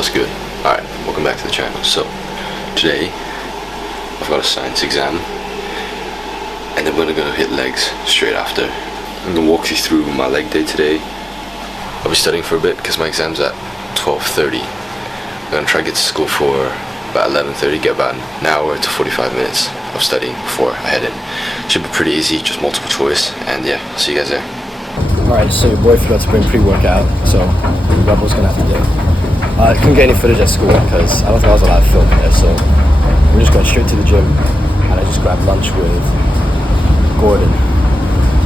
What's good? Alright, welcome back to the channel. So, today, I've got a science exam, and then we're gonna hit legs straight after. I'm gonna walk you through my leg day today. I'll be studying for a bit because my exam's at 12:30. I'm gonna try to get to school for about 11:30, get about an hour to 45 minutes of studying before I head in. Should be pretty easy, just multiple choice, and yeah, I'll see you guys there. Alright, so your boy forgot to bring pre-workout, so Rebel's gonna have to do it. I couldn't get any footage at school because I don't think I was allowed to film there, so we're just going straight to the gym, and I just grabbed lunch with Gordon.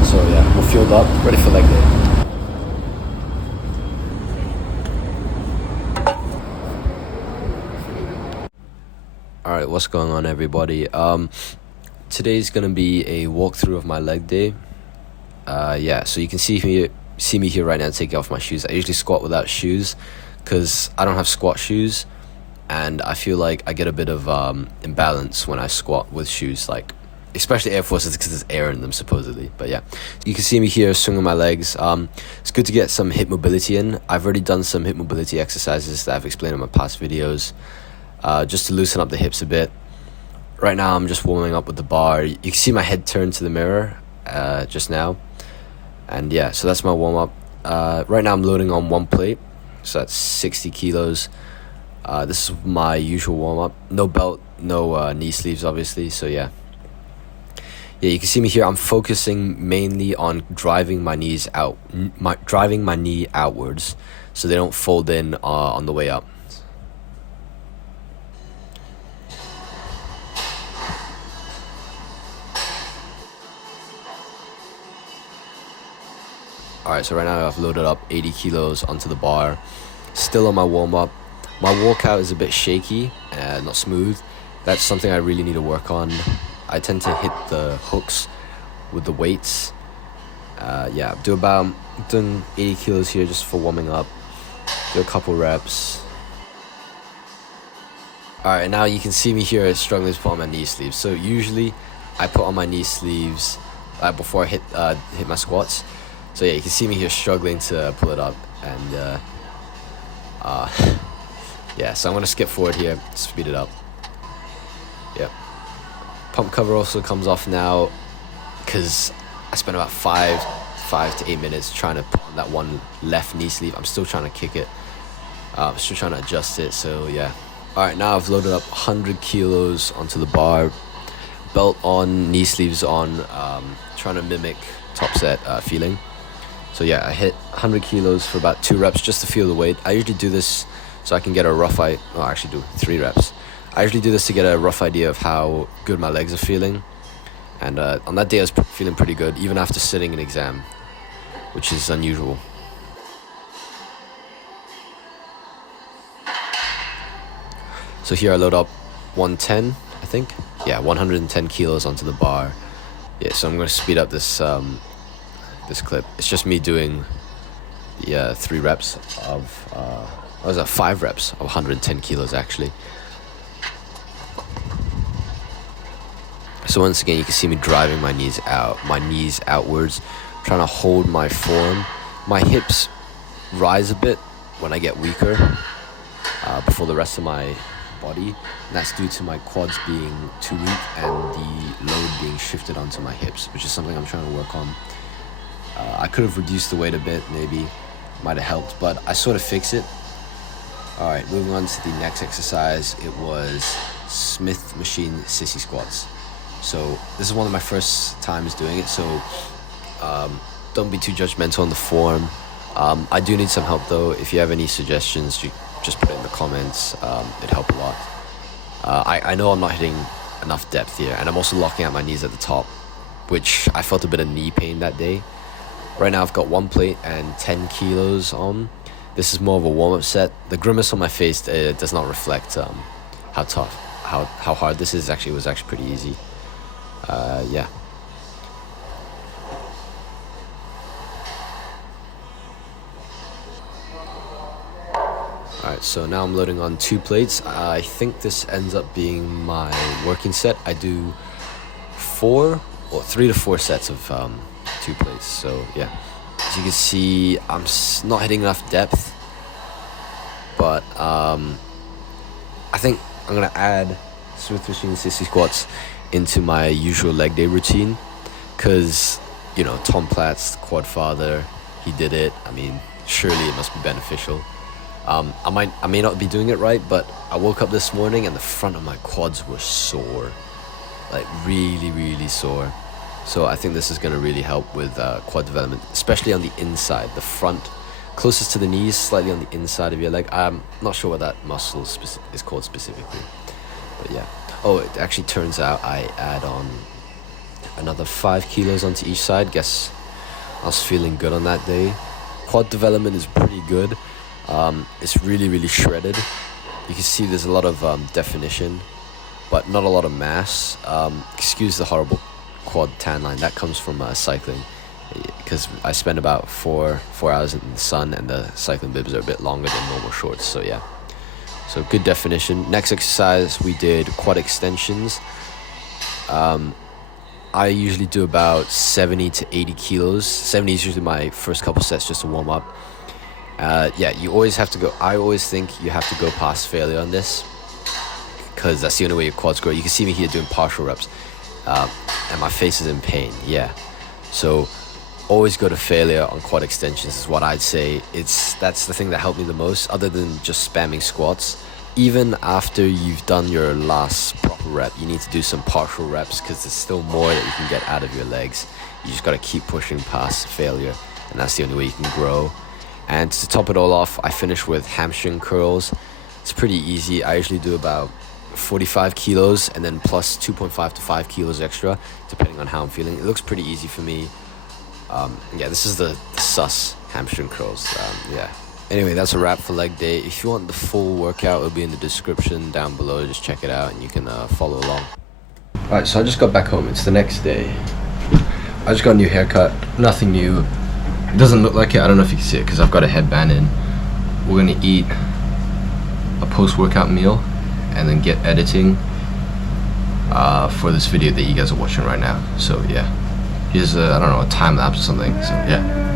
So yeah, we're fueled up, ready for leg day. Alright, what's going on, everybody? Today's gonna be a walkthrough of my leg day. Yeah, so you can see me here right now taking off my shoes. I usually squat without shoes because I don't have squat shoes, and I feel like I get a bit of imbalance when I squat with shoes, like especially Air Forces because there's air in them supposedly. But yeah, you can see me here swinging my legs. It's good to get some hip mobility in. I've already done some hip mobility exercises that I've explained in my past videos, just to loosen up the hips a bit. Right now I'm just warming up with the bar. You can see my head turn to the mirror just now. And yeah, so that's my warm-up. Right now I'm loading on one plate, so that's 60 kilos. This is my usual warm-up. No belt, no knee sleeves, obviously, so yeah. Yeah, you can see me here. I'm focusing mainly on driving my knees out, driving my knee outwards, so they don't fold in on the way up. Alright, so right now I've loaded up 80 kilos onto the bar. Still on my warm-up. My walkout is a bit shaky and not smooth. That's something I really need to work on. I tend to hit the hooks with the weights. Yeah, I'm doing 80 kilos here just for warming up. Do a couple reps. Alright, now you can see me here struggling to put on my knee sleeves. So usually I put on my knee sleeves before I hit my squats. So yeah, you can see me here struggling to pull it up, and yeah, so I'm gonna skip forward here, speed it up. Yep. Pump cover also comes off now because I spent about 5 to 8 minutes trying to put on that one left knee sleeve. I'm still trying to kick it. I'm still trying to adjust it, so yeah. Alright, now I've loaded up 100 kilos onto the bar. Belt on, knee sleeves on, trying to mimic top set feeling. So yeah, I hit 100 kilos for about 2 reps just to feel the weight. I usually do this so I can get a rough idea. Oh, I actually do 3 reps. I usually do this to get a rough idea of how good my legs are feeling. And on that day I was feeling pretty good, even after sitting an exam, which is unusual. So here I load up 110, I think. Yeah, 110 kilos onto the bar. Yeah, so I'm going to speed up this clip. It's just me doing the 3 reps of, what was that, 5 reps of 110 kilos actually. So once again, you can see me driving my knees outwards, trying to hold my form. My hips rise a bit when I get weaker before the rest of my body, and that's due to my quads being too weak and the load being shifted onto my hips, which is something I'm trying to work on. I could have reduced the weight a bit, maybe, might have helped, but I sort of fix it. Alright, moving on to the next exercise. It was Smith machine sissy squats. So this is one of my first times doing it, so don't be too judgmental on the form. I do need some help though. If you have any suggestions, you just put it in the comments. It'd help a lot. I know I'm not hitting enough depth here, and I'm also locking out my knees at the top, which I felt a bit of knee pain that day. Right now I've got 1 plate and 10 kilos on. This is more of a warm-up set. The grimace on my face does not reflect how hard this is. It was actually pretty easy. Yeah. Alright, so now I'm loading on 2 plates. I think this ends up being my working set. I do 3 to 4 sets of 2 plates. So yeah, as you can see, I'm not hitting enough depth, but I think I'm gonna add Smith machine sissy squats into my usual leg day routine, because you know, Tom Platt's quad father, he did it. I mean, surely it must be beneficial. I may not be doing it right, but I woke up this morning and the front of my quads were sore, like really sore. So I think this is going to really help with quad development, especially on the inside, the front, closest to the knees, slightly on the inside of your leg. I'm not sure what that muscle is called specifically, but yeah. Oh, it actually turns out I add on another 5 kilos onto each side. Guess I was feeling good on that day. Quad development is pretty good. It's really shredded. You can see there's a lot of definition, but not a lot of mass. Excuse the horrible quad tan line. That comes from cycling, because I spend about 4 hours in the sun, and the cycling bibs are a bit longer than normal shorts. So yeah, so good definition. Next exercise, we did quad extensions. I usually do about 70 to 80 kilos. 70 is usually my first couple sets just to warm up. Yeah, you always have to go. I always think you have to go past failure on this, because that's the only way your quads grow. You can see me here doing partial reps, and my face is in pain. Yeah, so always go to failure on quad extensions is what I'd say. That's the thing that helped me the most, other than just spamming squats. Even after you've done your last proper rep, you need to do some partial reps, because there's still more that you can get out of your legs. You just got to keep pushing past failure, and that's the only way you can grow. And to top it all off, I finish with hamstring curls. It's pretty easy. I usually do about 45 kilos and then plus 2.5 to 5 kilos extra, depending on how I'm feeling. It looks pretty easy for me. Yeah, this is the sus hamstring curls. Yeah. Anyway, that's a wrap for leg day. If you want the full workout, it'll be in the description down below. Just check it out and you can follow along. Alright, so I just got back home. It's the next day. I just got a new haircut. Nothing new. It doesn't look like it. I don't know if you can see it because I've got a headband in. We're going to eat a post-workout meal and then get editing for this video that you guys are watching right now. So yeah, here's I don't know, a time lapse or something. So yeah.